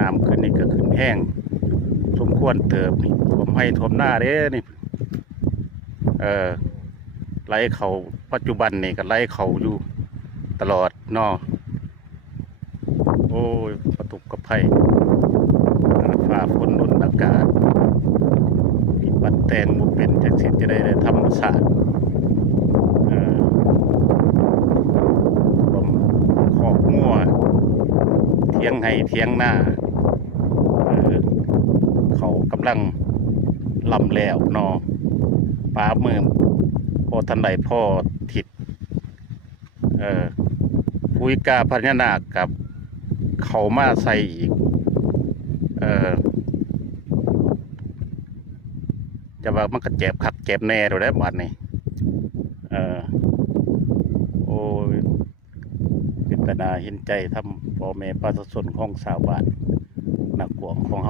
น้ำขึ้นนี่ก็ขึ้นแห้งสมควรเติบนี่ท่วมให้ท่วมหน้าเด้นี่ไหลเขาปัจจุบันนี่ก็ไหลเขาอยู่ตลอดเนาะโอ้ยประตุกกับไผ่ฝ่าฝนดนอากาศมีบัดแตงมุเป็นจากสิ่งจะได้ธรรมศาสตร์ลมขอกงัวเทียงไห้เทียงหน้าเขากำลังลำแล้วเนาะป้าเมืองพอทันใดพ่อถิดปุยกาพญานาคกับเขามาใส่อีกจะว่ามันก็เจ็บขัดเจ็บแน่ดูได้บ้านนี้โอ้ยเป็นตานาเห็นใจทำพ่อแม่ประชาชนของชาวบ้านนักกวงของ